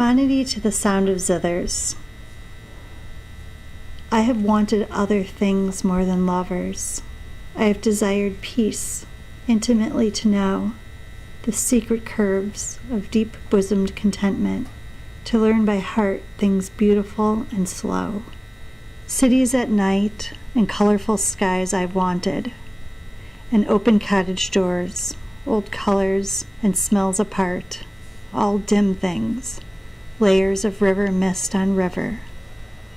Monody to the sound of zithers. I have wanted other things more than lovers. I have desired peace, intimately to know the secret curves of deep-bosomed contentment, to learn by heart things beautiful and slow. Cities at night and colorful skies I've wanted, and open cottage doors, old colors and smells apart, all dim things, layers of river mist on river,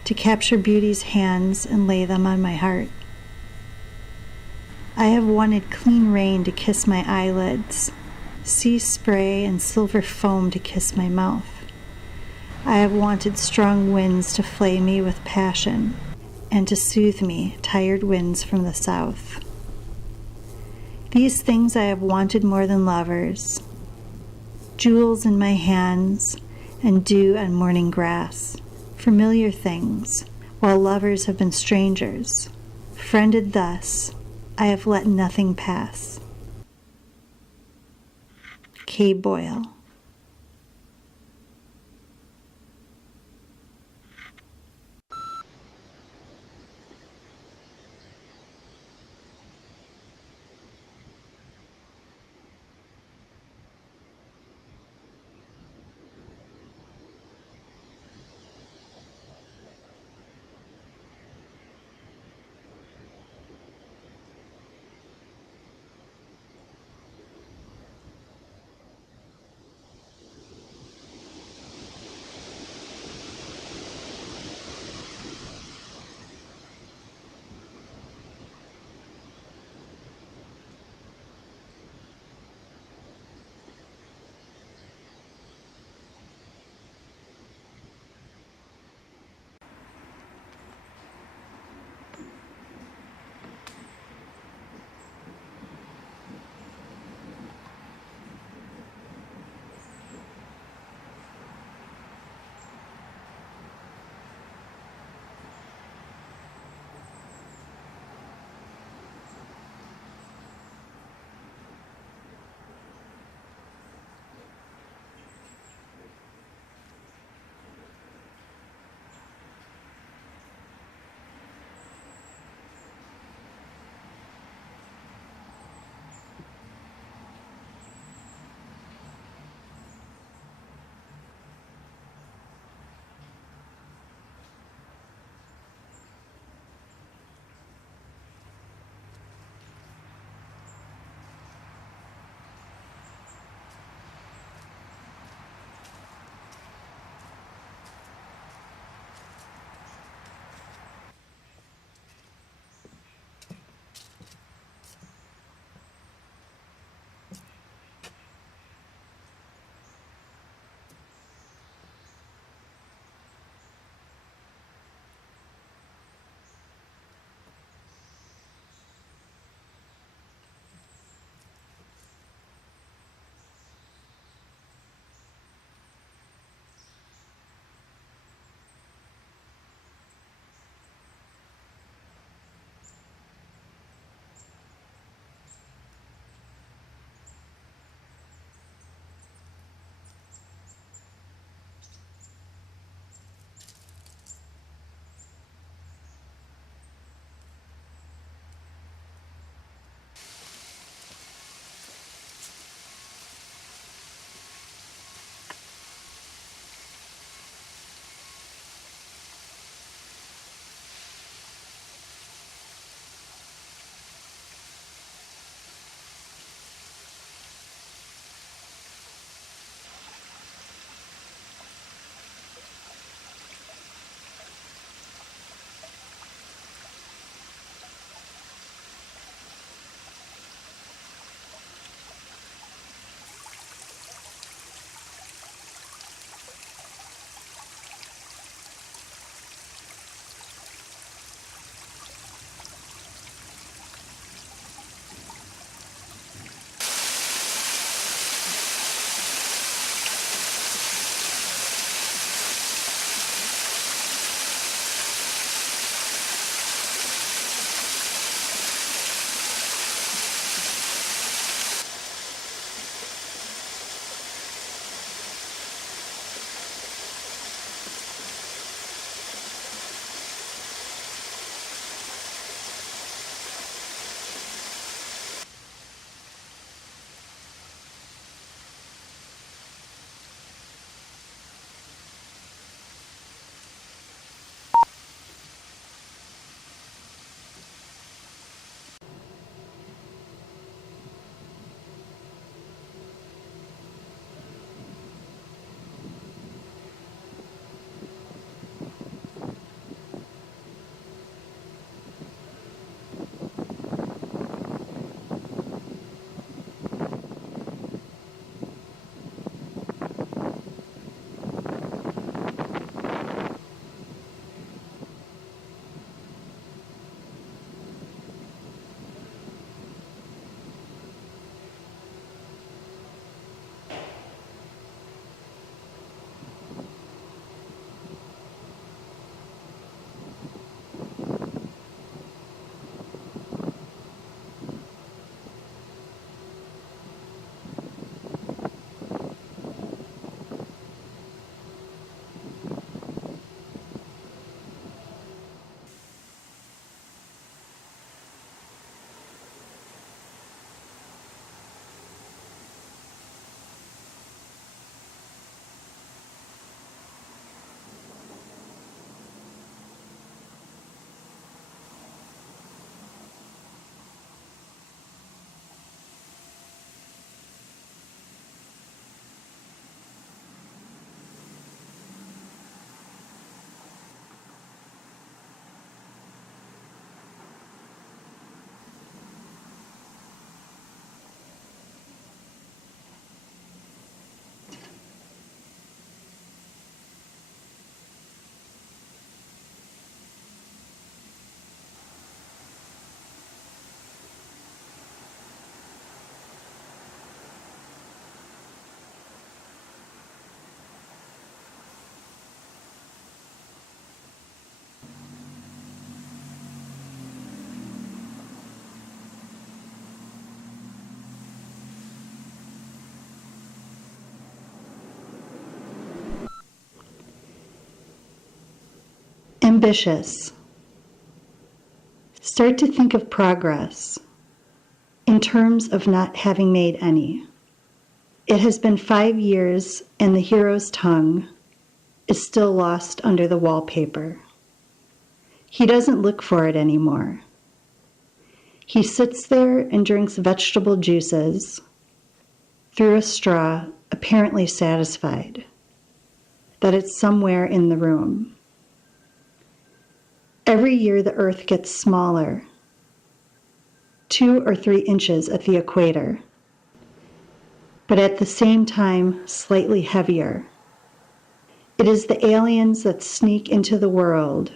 to capture beauty's hands and lay them on my heart. I have wanted clean rain to kiss my eyelids, sea spray and silver foam to kiss my mouth. I have wanted strong winds to flay me with passion, and to soothe me, tired winds from the south. These things I have wanted more than lovers, jewels in my hands and dew on morning grass, familiar things, while lovers have been strangers. Friended thus, I have let nothing pass. K. Boyle. Ambitious. Start to think of progress in terms of not having made any. It has been 5 years and the hero's tongue is still lost under the wallpaper. He doesn't look for it anymore. He sits there and drinks vegetable juices through a straw, apparently satisfied that it's somewhere in the room. Every year the earth gets smaller, 2 or 3 inches at the equator, but at the same time slightly heavier. It is the aliens that sneak into the world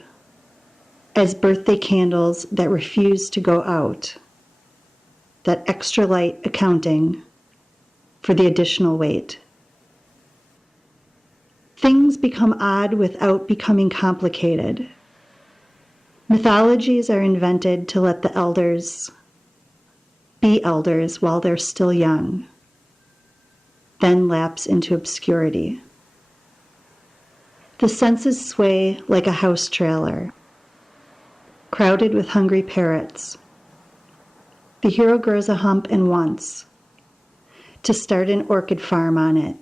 as birthday candles that refuse to go out, that extra light accounting for the additional weight. Things become odd without becoming complicated. Mythologies are invented to let the elders be elders while they're still young, then lapse into obscurity. The senses sway like a house trailer, crowded with hungry parrots. The hero grows a hump and wants to start an orchid farm on it.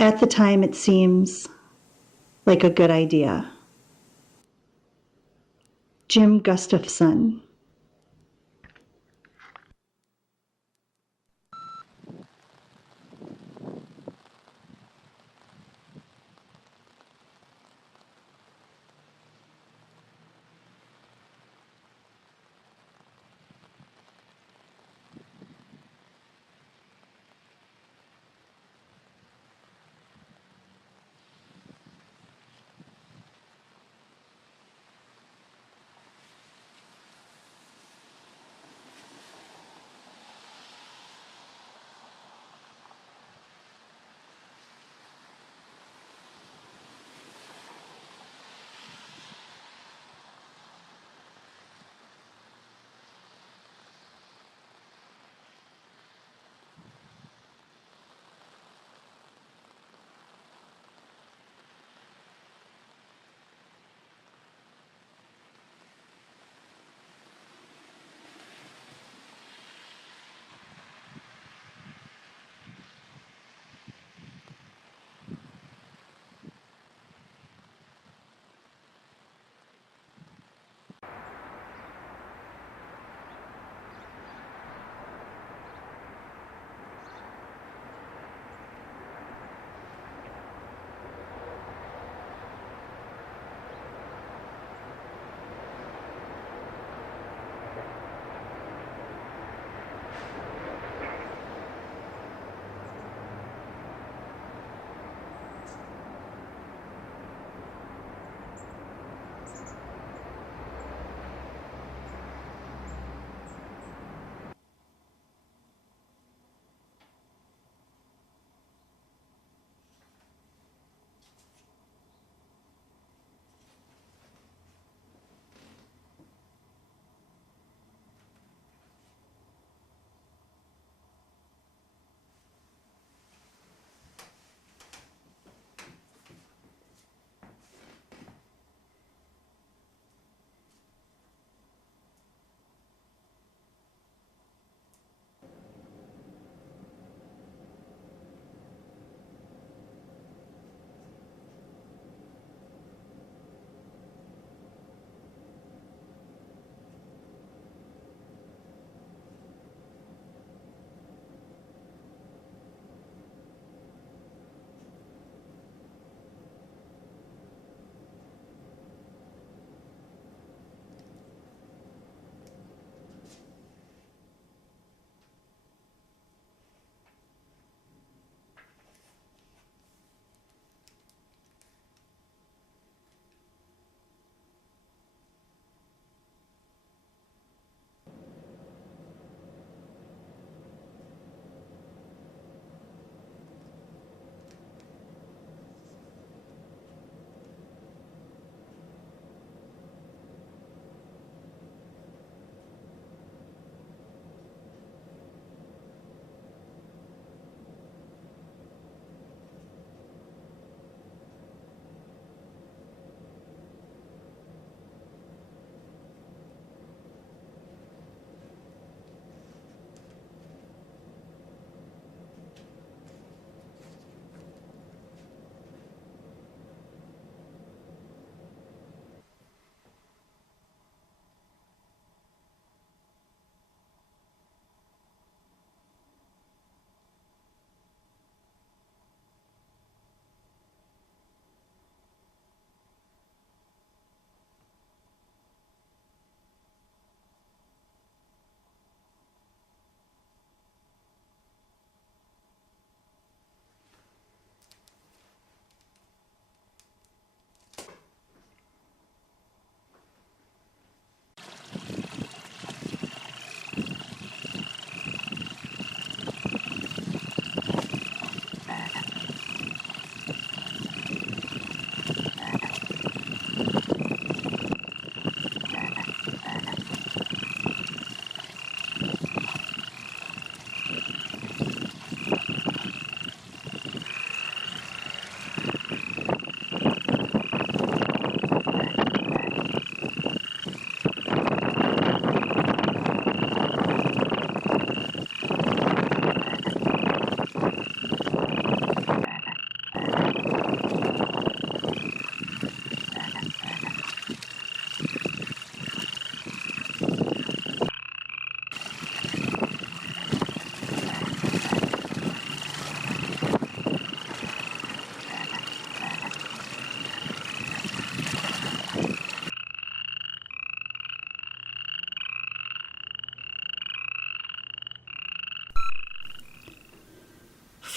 At the time, it seems like a good idea. Jim Gustafson.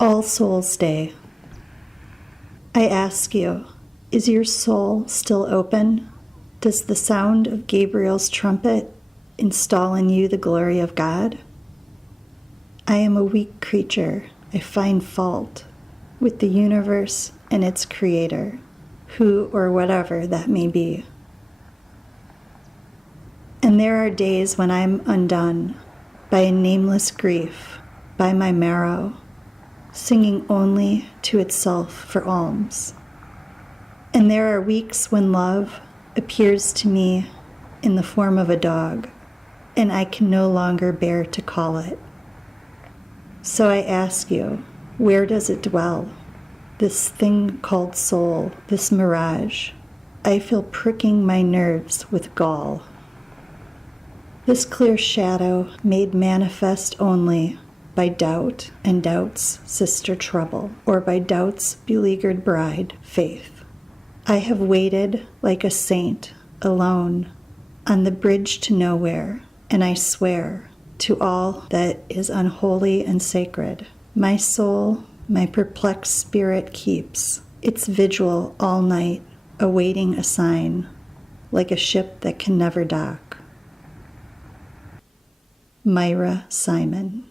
All Souls Day. I ask you, is your soul still open? Does the sound of Gabriel's trumpet install in you the glory of God? I am a weak creature. I find fault with the universe and its creator, who or whatever that may be. And there are days when I'm undone by a nameless grief, by my marrow, singing only to itself for alms. And there are weeks when love appears to me in the form of a dog, and I can no longer bear to call it. So I ask you, where does it dwell? This thing called soul, this mirage. I feel pricking my nerves with gall. This clear shadow made manifest only by doubt and doubt's sister trouble, or by doubt's beleaguered bride, faith. I have waited like a saint, alone, on the bridge to nowhere, and I swear to all that is unholy and sacred, my soul, my perplexed spirit keeps its vigil all night, awaiting a sign, like a ship that can never dock. Myra Simon.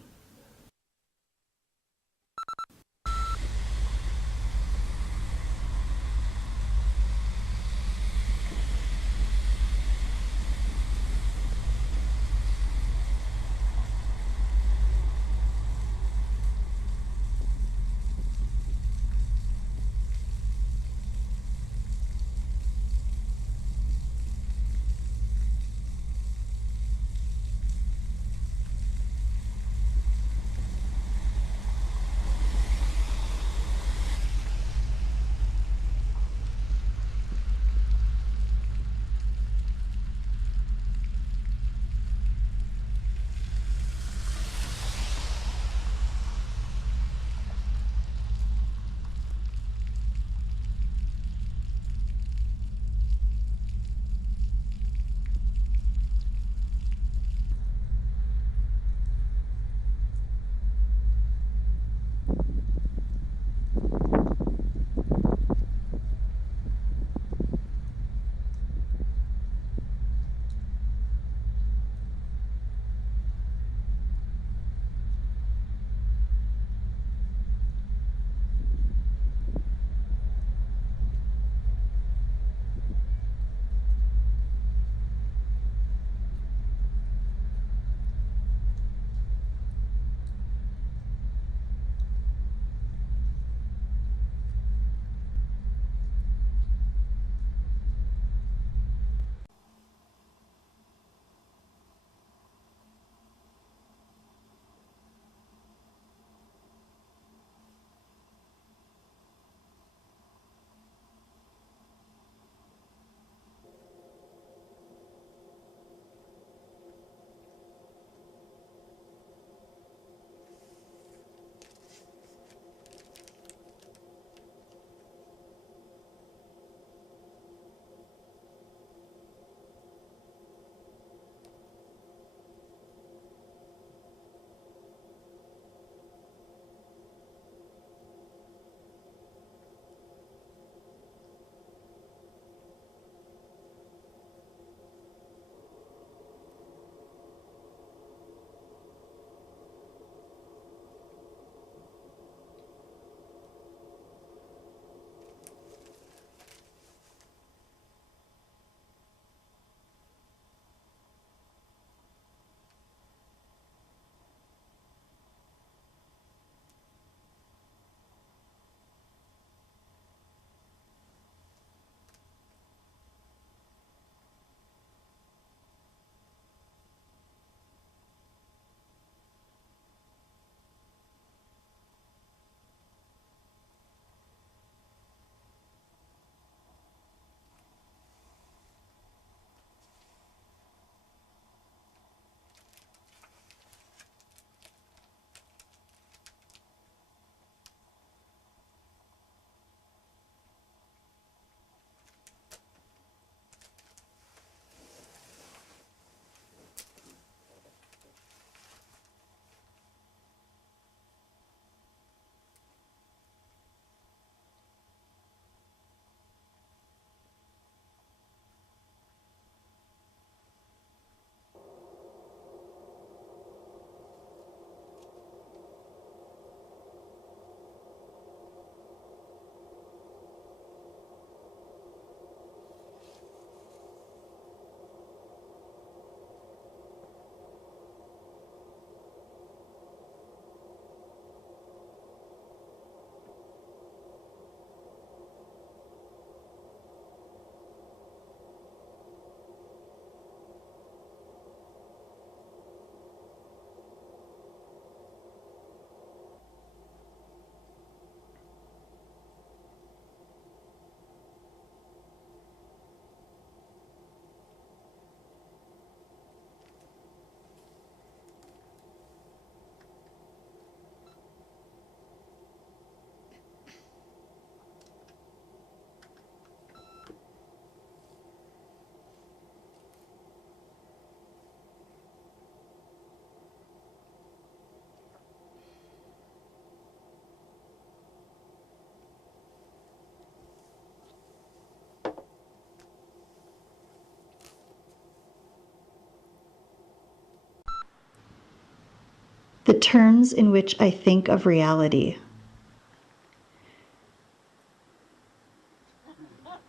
The terms in which I think of reality.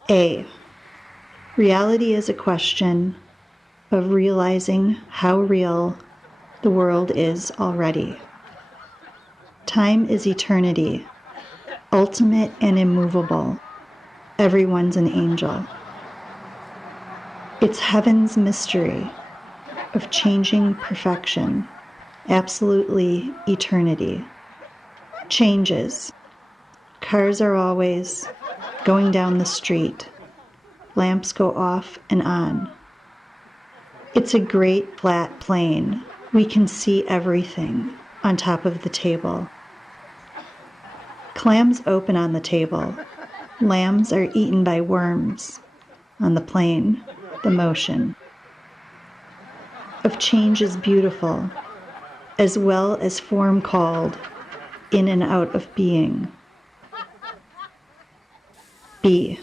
A. Reality is a question of realizing how real the world is already. Time is eternity, ultimate and immovable. Everyone's an angel. It's heaven's mystery of changing perfection, absolutely eternity. Changes. Cars are always going down the street. Lamps go off and on. It's a great flat plane. We can see everything on top of the table. Clams open on the table. Lambs are eaten by worms on the plane, the motion. Of change is beautiful, as well as form called in and out of being. B.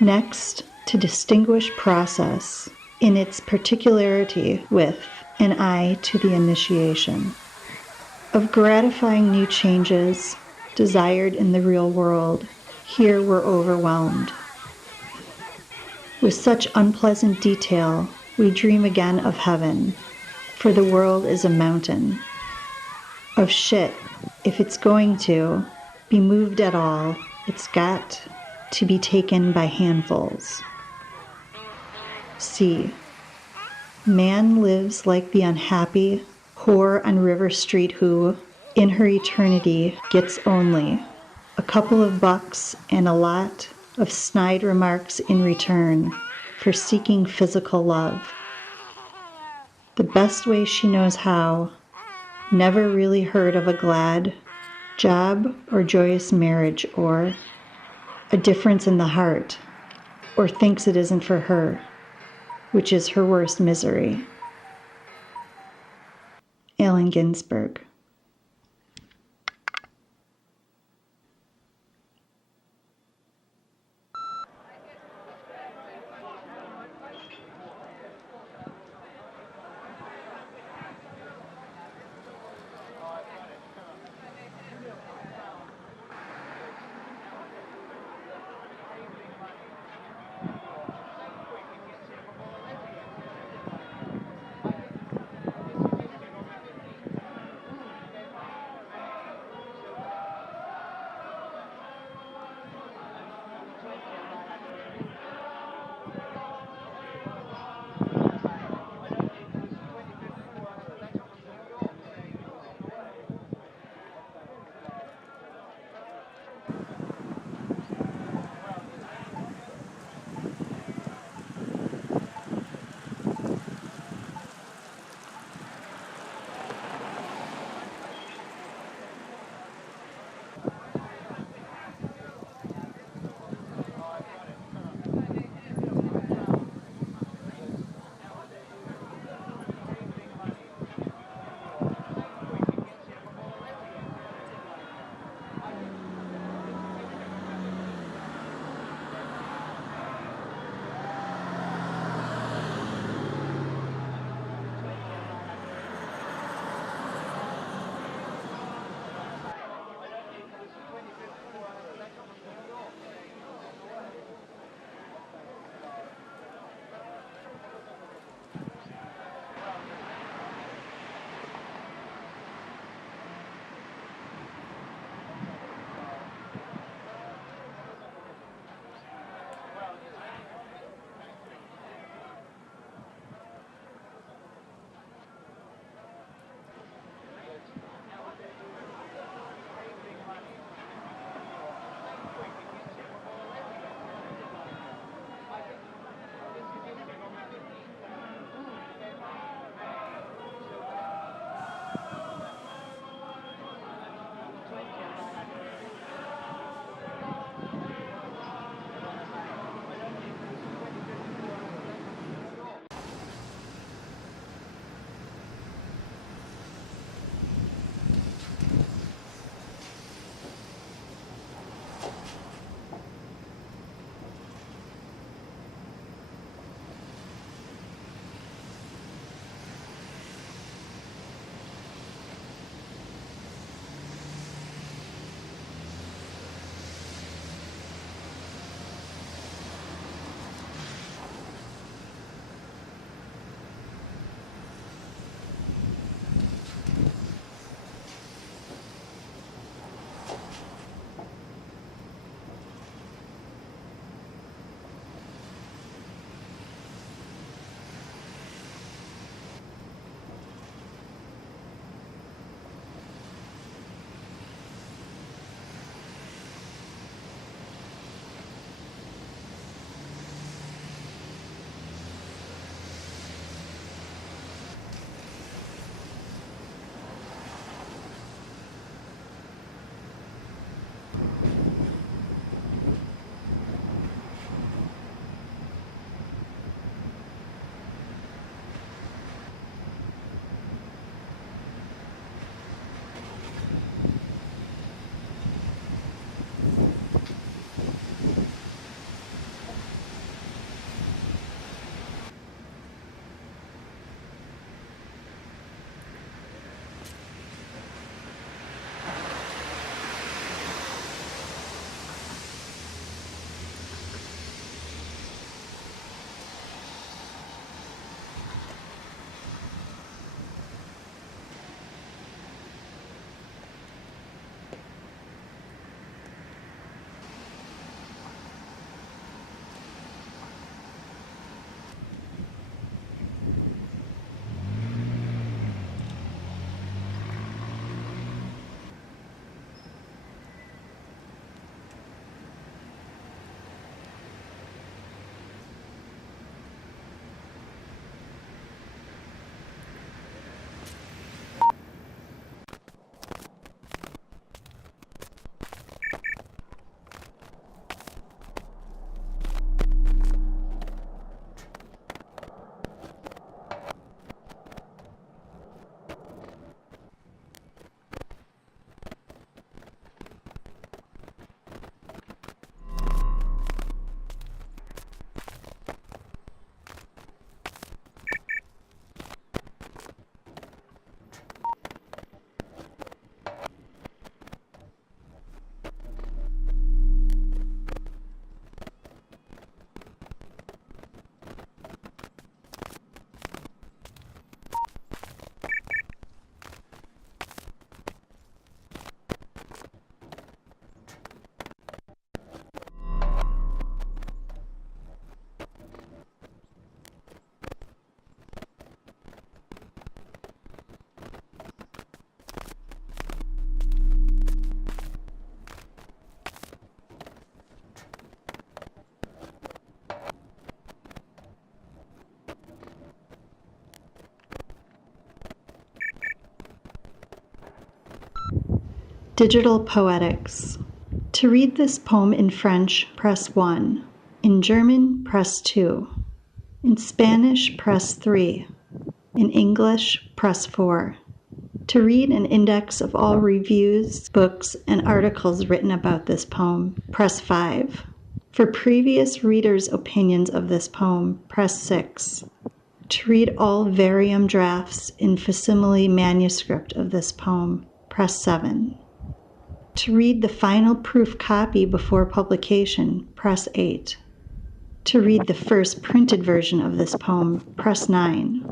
Next, to distinguish process in its particularity with an eye to the initiation. Of gratifying new changes desired in the real world, here we're overwhelmed. With such unpleasant detail, we dream again of heaven, for the world is a mountain. Of shit, if it's going to be moved at all, it's got to be taken by handfuls. C. Man lives like the unhappy whore on River Street who, in her eternity, gets only a couple of bucks and a lot of snide remarks in return for seeking physical love. The best way she knows how, never really heard of a glad job or joyous marriage or a difference in the heart, or thinks it isn't for her, which is her worst misery. Allen Ginsberg. Digital Poetics. To read this poem in French, press 1. In German, press 2. In Spanish, press 3. In English, press 4. To read an index of all reviews, books, and articles written about this poem, press 5. For previous readers' opinions of this poem, press 6. To read all varium drafts in facsimile manuscript of this poem, press 7. To read the final proof copy before publication, press 8. To read the first printed version of this poem, press 9.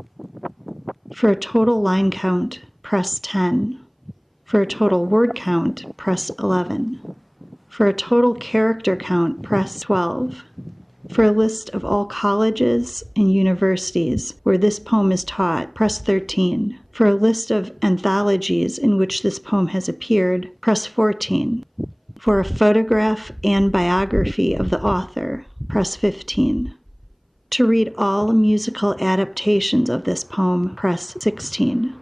For a total line count, press 10. For a total word count, press 11. For a total character count, press 12. For a list of all colleges and universities where this poem is taught, press 13. For a list of anthologies in which this poem has appeared, press 14. For a photograph and biography of the author, press 15. To read all musical adaptations of this poem, press 16.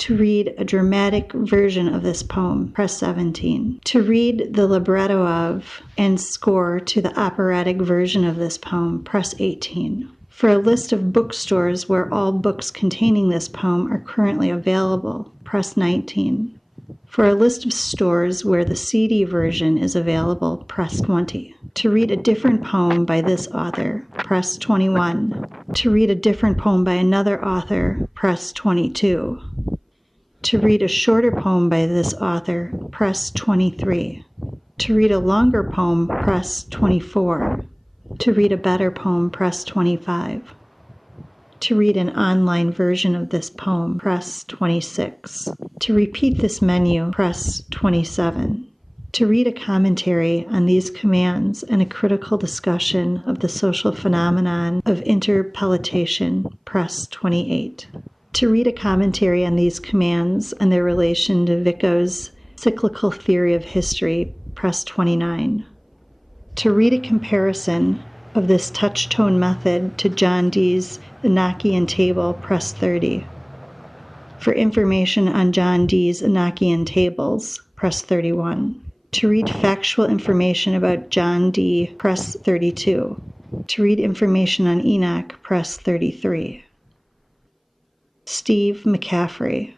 To read a dramatic version of this poem, press 17. To read the libretto of and score to the operatic version of this poem, press 18. For a list of bookstores where all books containing this poem are currently available, press 19. For a list of stores where the CD version is available, press 20. To read a different poem by this author, press 21. To read a different poem by another author, press 22. To read a shorter poem by this author, press 23. To read a longer poem, press 24. To read a better poem, press 25. To read an online version of this poem, press 26. To repeat this menu, press 27. To read a commentary on these commands and a critical discussion of the social phenomenon of interpellation, press 28. To read a commentary on these commands and their relation to Vico's cyclical theory of history, press 29. To read a comparison of this touch-tone method to John Dee's Enochian table, press 30. For information on John Dee's Enochian tables, press 31. To read factual information about John Dee, press 32. To read information on Enoch, press 33. Steve McCaffrey.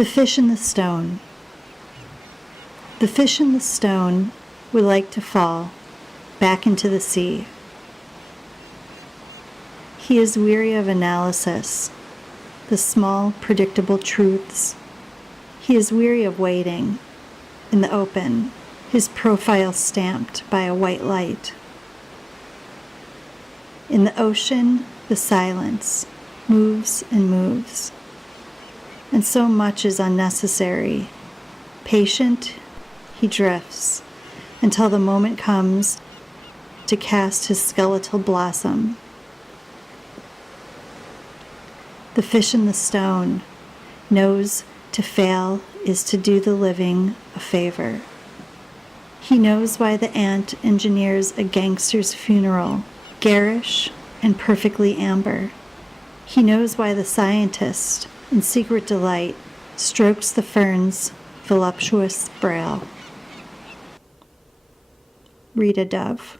The fish in the stone. The fish in the stone would like to fall back into the sea. He is weary of analysis, the small, predictable truths. He is weary of waiting in the open, his profile stamped by a white light. In the ocean, the silence moves and moves, and so much is unnecessary. Patient, he drifts until the moment comes to cast his skeletal blossom. The fish in the stone knows to fail is to do the living a favor. He knows why the ant engineers a gangster's funeral, garish and perfectly amber. He knows why the scientist, in secret delight, strokes the fern's voluptuous brow. Rita Dove.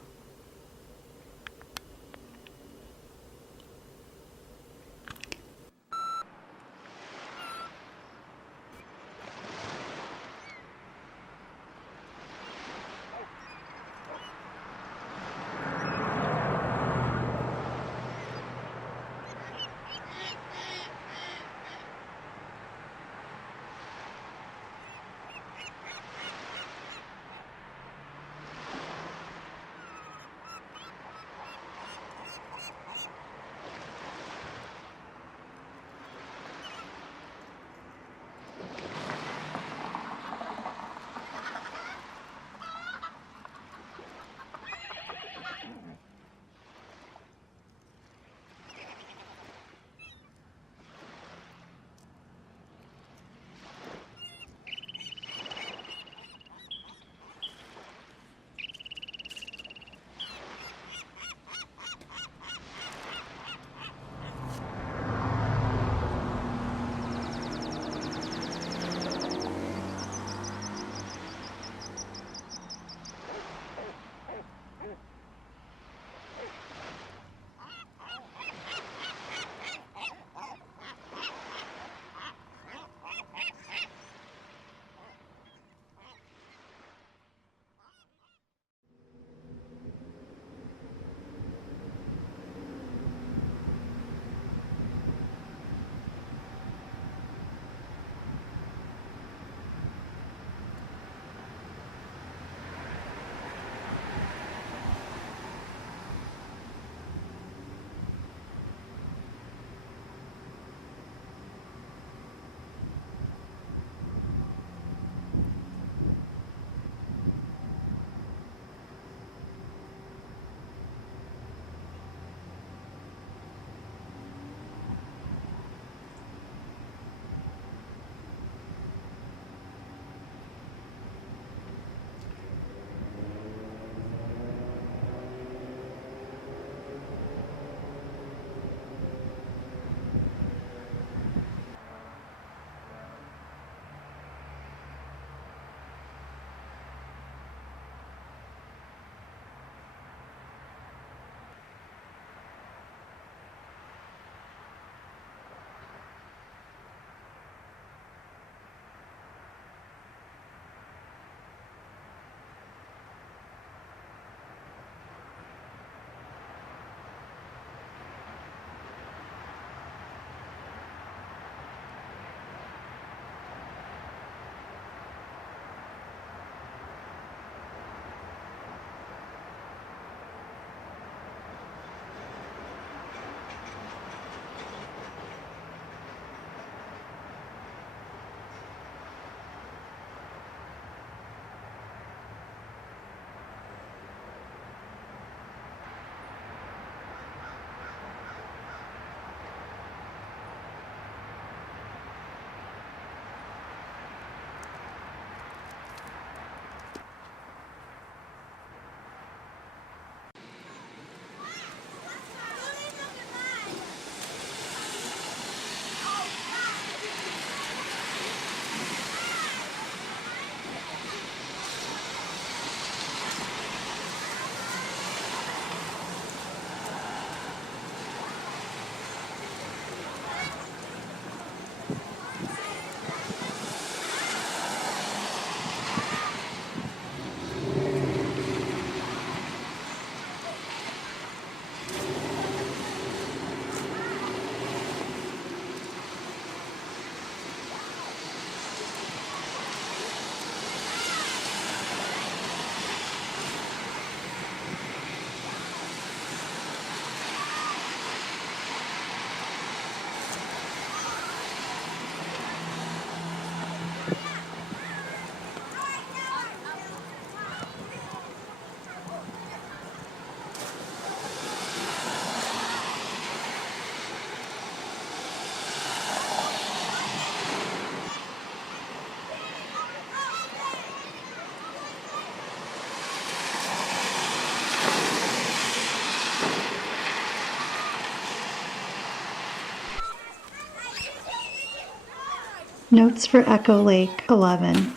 Notes for Echo Lake 11.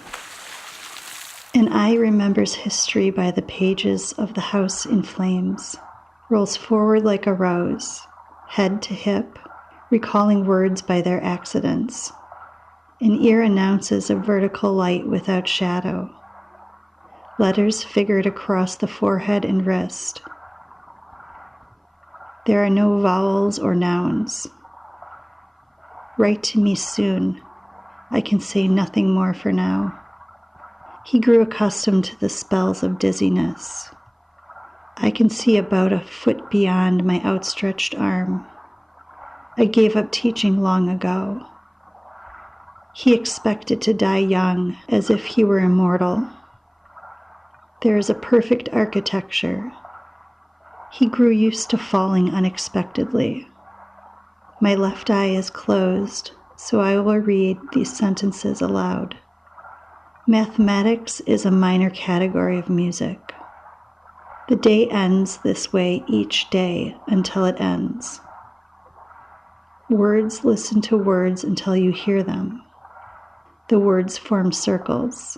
An eye remembers history by the pages of the house in flames, rolls forward like a rose, head to hip, recalling words by their accidents. An ear announces a vertical light without shadow. Letters figured across the forehead and wrist. There are no vowels or nouns. Write to me soon. I can say nothing more for now. He grew accustomed to the spells of dizziness. I can see about a foot beyond my outstretched arm. I gave up teaching long ago. He expected to die young, as if he were immortal. There is a perfect architecture. He grew used to falling unexpectedly. My left eye is closed, so I will read these sentences aloud. Mathematics is a minor category of music. The day ends this way each day until it ends. Words listen to words until you hear them. The words form circles.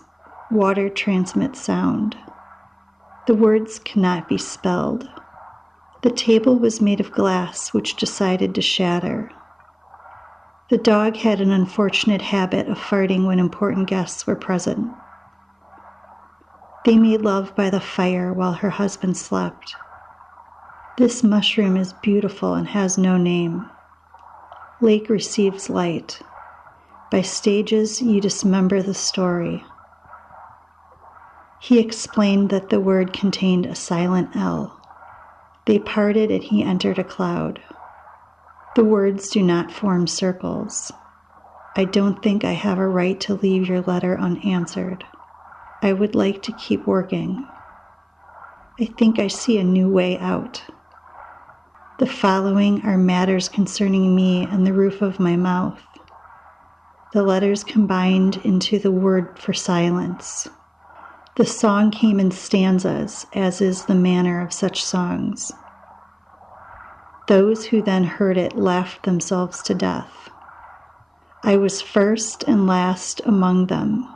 Water transmits sound. The words cannot be spelled. The table was made of glass, which decided to shatter. The dog had an unfortunate habit of farting when important guests were present. They made love by the fire while her husband slept. This mushroom is beautiful and has no name. Lake receives light. By stages, you dismember the story. He explained that the word contained a silent L. They parted and he entered a cloud. The words do not form circles. I don't think I have a right to leave your letter unanswered. I would like to keep working. I think I see a new way out. The following are matters concerning me and the roof of my mouth. The letters combined into the word for silence. The song came in stanzas, as is the manner of such songs. Those who then heard it laughed themselves to death. I was first and last among them.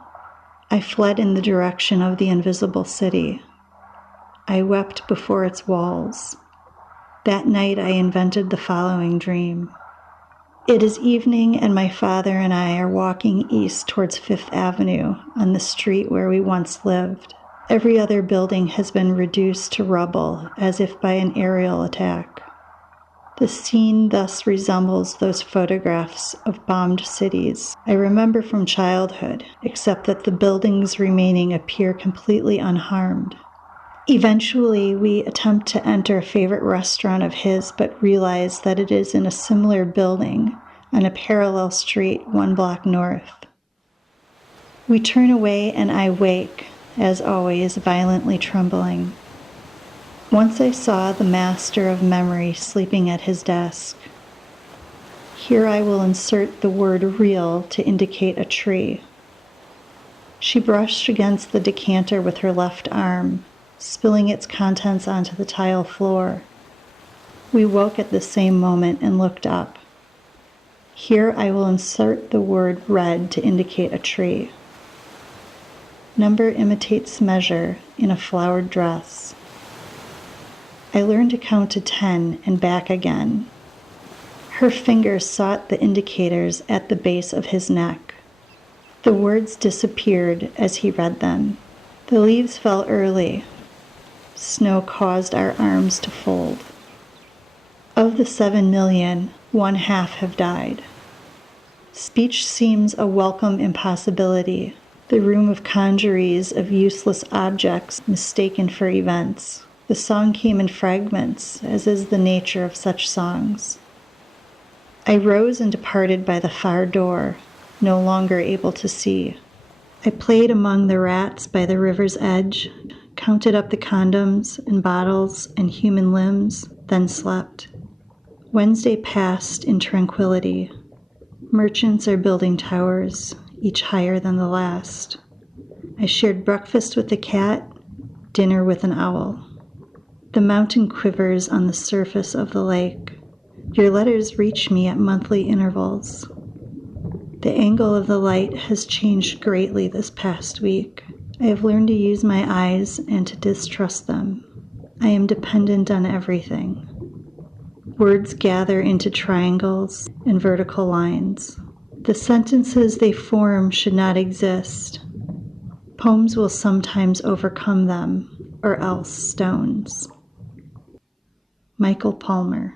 I fled in the direction of the invisible city. I wept before its walls. That night I invented the following dream. It is evening and my father and I are walking east towards Fifth Avenue on the street where we once lived. Every other building has been reduced to rubble as if by an aerial attack. The scene thus resembles those photographs of bombed cities I remember from childhood, except that the buildings remaining appear completely unharmed. Eventually, we attempt to enter a favorite restaurant of his, but realize that it is in a similar building on a parallel street 1 block north. We turn away and I wake, as always, violently trembling. Once I saw the master of memory sleeping at his desk. Here I will insert the word real to indicate a tree. She brushed against the decanter with her left arm, spilling its contents onto the tile floor. We woke at the same moment and looked up. Here I will insert the word red to indicate a tree. Number imitates measure in a flowered dress. I learned to count to 10 and back again. Her fingers sought the indicators at the base of his neck. The words disappeared as he read them. The leaves fell early. Snow caused our arms to fold. Of the 7 million, 1/2 have died. Speech seems a welcome impossibility, the room of congeries of useless objects mistaken for events. The song came in fragments, as is the nature of such songs. I rose and departed by the far door, no longer able to see. I played among the rats by the river's edge, counted up the condoms and bottles and human limbs, then slept. Wednesday passed in tranquility. Merchants are building towers, each higher than the last. I shared breakfast with the cat, dinner with an owl. The mountain quivers on the surface of the lake. Your letters reach me at monthly intervals. The angle of the light has changed greatly this past week. I have learned to use my eyes and to distrust them. I am dependent on everything. Words gather into triangles and vertical lines. The sentences they form should not exist. Poems will sometimes overcome them, or else stones. Michael Palmer.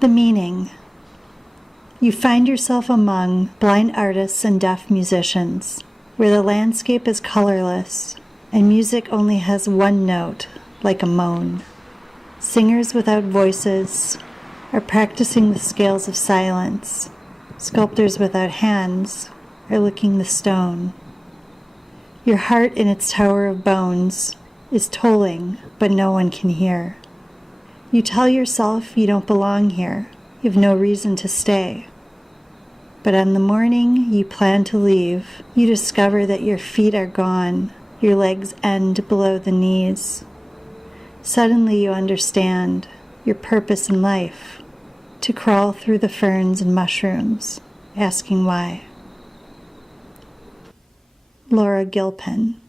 The meaning. You find yourself among blind artists and deaf musicians, where the landscape is colorless and music only has one note, like a moan. Singers without voices are practicing the scales of silence. Sculptors without hands are licking the stone. Your heart in its tower of bones is tolling, but no one can hear. You tell yourself you don't belong here, you have no reason to stay. But on the morning you plan to leave, you discover that your feet are gone, your legs end below the knees. Suddenly you understand your purpose in life, to crawl through the ferns and mushrooms, asking why. Laura Gilpin.